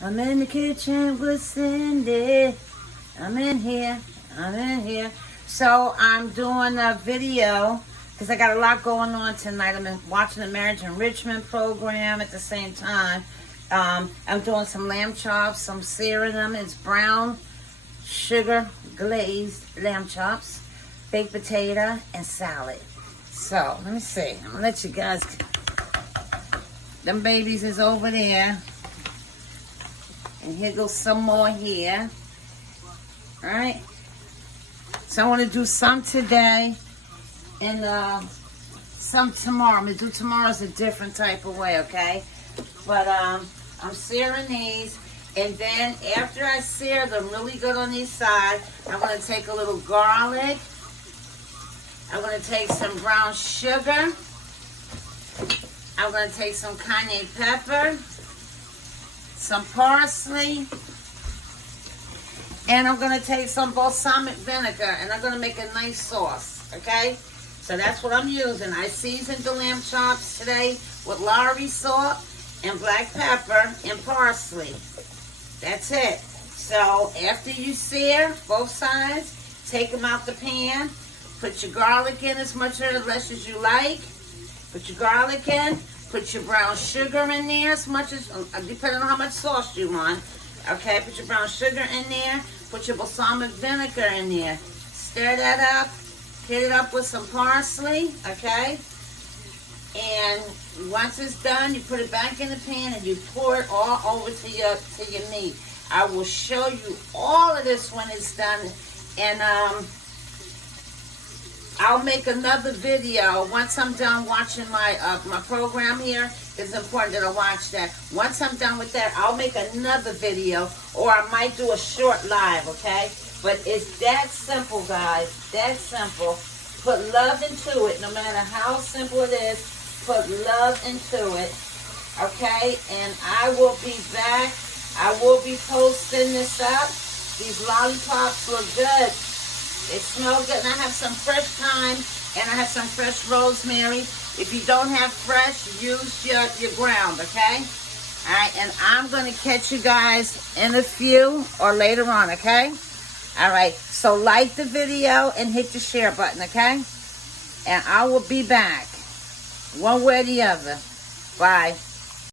I'm in the kitchen with Cindy. I'm in here. So I'm doing a video because I got a lot going on tonight. I'm watching the marriage enrichment program at the same time. I'm doing some lamb chops. I'm searing them. It's brown sugar glazed lamb chops, baked potato, and salad. So let me see. I'm gonna let you guys. Them babies is over there. And here goes some more here. Alright. So I want to do some today and some tomorrow. I'm going to do tomorrow's a different type of way, okay? But I'm searing these. And then after I sear them really good on these sides, I'm going to take a little garlic. I'm going to take some brown sugar. I'm going to take some cayenne pepper, some parsley, and I'm going to take some balsamic vinegar, and I'm going to make a nice sauce, okay? So that's what I'm using. I seasoned the lamb chops today with Lowry salt and black pepper and parsley. That's it. So after you sear both sides, take them out the pan, put your garlic in as much or less as you like. Put your garlic in. Put your brown sugar in there as much as, depending on how much sauce you want. Okay, put your brown sugar in there. Put your balsamic vinegar in there. Stir that up. Hit it up with some parsley, okay? And once it's done, you put it back in the pan and you pour it all over to your meat. I will show you all of this when it's done. And I'll make another video once I'm done watching my program here. It's important that I watch that. Once I'm done with that, I'll make another video, or I might do a short live, okay? But it's that simple, guys. That simple. Put love into it. No matter how simple it is, put love into it, okay? And I will be back. I will be posting this up. These lollipops look good. They smell good, and I have some fresh thyme, and I have some fresh rosemary. If you don't have fresh, use your ground, okay? All right, and I'm going to catch you guys in a few or later on, okay? All right, so like the video and hit the share button, okay? And I will be back, one way or the other. Bye.